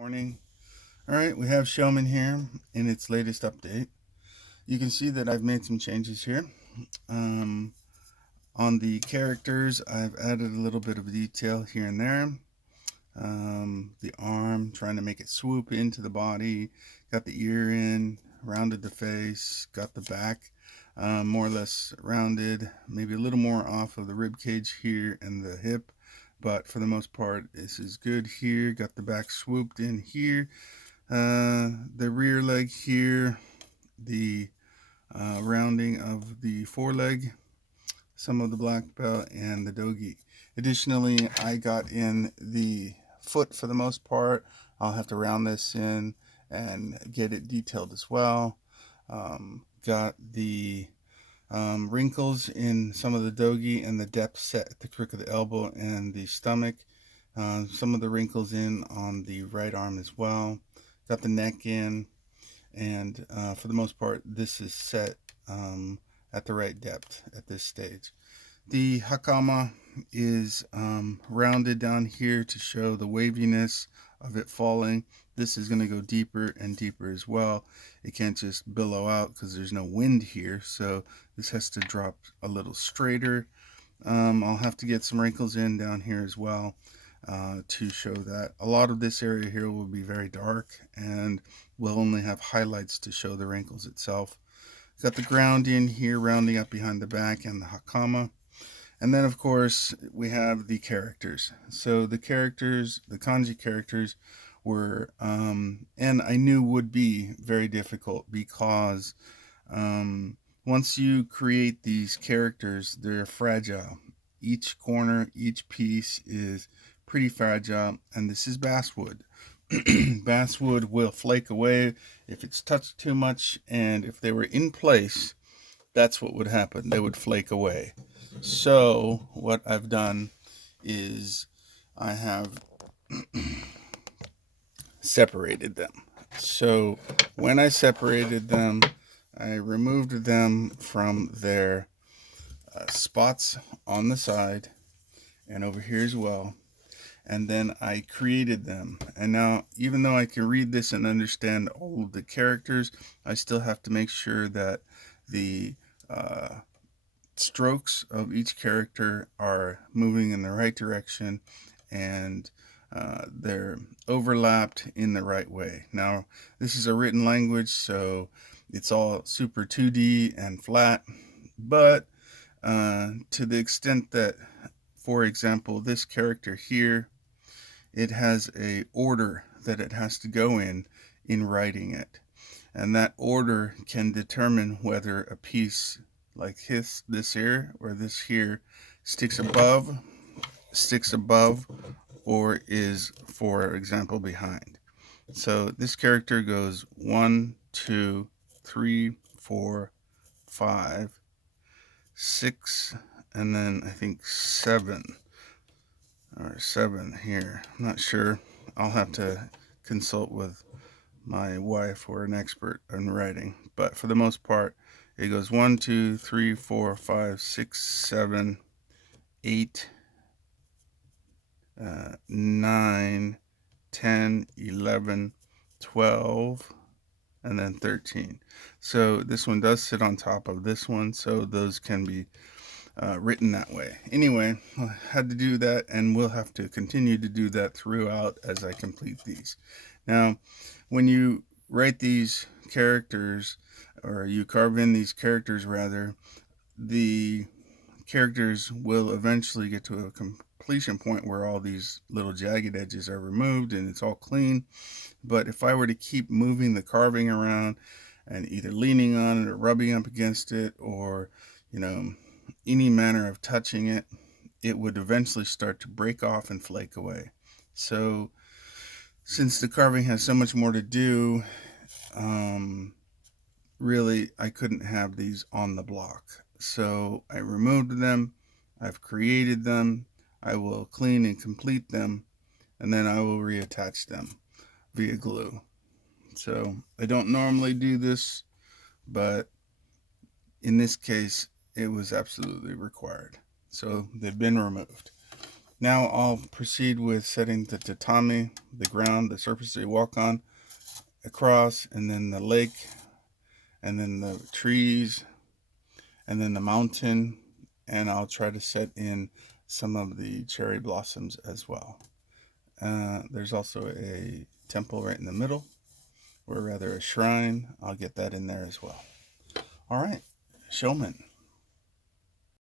Morning. All right, we have Shomen here in its latest update. You can see that I've made some changes here. Um, on the characters, I've added a little bit of detail here and there. The arm, trying to make it swoop into the body. Got the ear in, rounded the face, got the back more or less rounded, maybe a little more off of the rib cage here and the hip. But for the most part, this is good here. Got the back swooped in here. The rear leg here, the rounding of the foreleg, some of the black belt, and the dogi. Additionally, I got in the foot for the most part. I'll have to round this in and get it detailed as well. Got the wrinkles in some of the dogi and the depth set at the crook of the elbow and the stomach. Some of the wrinkles in on the right arm as well. Got the neck in, and for the most part, this is set at the right depth at this stage. The hakama is rounded down here to show the waviness of it falling. This is going to go deeper and deeper as well. It can't just billow out because there's no wind here, so this has to drop a little straighter. I'll have to get some wrinkles in down here as well to show that. A lot of this area here will be very dark and we'll only have highlights to show the wrinkles itself. Got the ground in here rounding up behind the back and the hakama. And then, of course, we have the characters. So the characters, the kanji characters, were, and I knew would be very difficult because once you create these characters, they're fragile. Each corner, each piece is pretty fragile, and this is basswood. Basswood will flake away if it's touched too much, and if they were in place, that's what would happen. They would flake away. So what I've done is I have separated them. So when I separated them, I removed them from their spots on the side and over here as well. And then I created them. And now, even though I can read this and understand all of the characters, I still have to make sure that the strokes of each character are moving in the right direction and they're overlapped in the right way. Now, this is a written language, so it's all super 2D and flat, but to the extent that, for example, this character here, it has a order that it has to go in writing it. And that order can determine whether a piece like this here or this here sticks above, or is, for example, behind. So this character goes 1, 2, 3, 4, 5, 6, and then I think 7 or 7 here. I'm not sure. I'll have to consult with my wife or an expert in writing. But for the most part, it goes 1, 2, 3, 4, 5, 6, 7, 8, 9, 10, 11, 12, and then 13. So this one does sit on top of this one, so those can be written that way. Anyway, I had to do that, and we'll have to continue to do that throughout as I complete these. Now, when you write these characters, or you carve in these characters rather, the characters will eventually get to a completion point where all these little jagged edges are removed and it's all clean. But if I were to keep moving the carving around and either leaning on it or rubbing up against it, or any manner of touching it, it would eventually start to break off and flake away. So since the carving has so much more to do, really I couldn't have these on the block. So I removed them, I've created them, I will clean and complete them, and then I will reattach them via glue. So I don't normally do this, but in this case it was absolutely required. So they've been removed. Now I'll proceed with setting the tatami, the ground, the surface they walk on, across, and then the lake, and then the trees, and then the mountain, and I'll try to set in some of the cherry blossoms as well. There's also a temple right in the middle, or rather a shrine. I'll get that in there as well. All right, Shomen.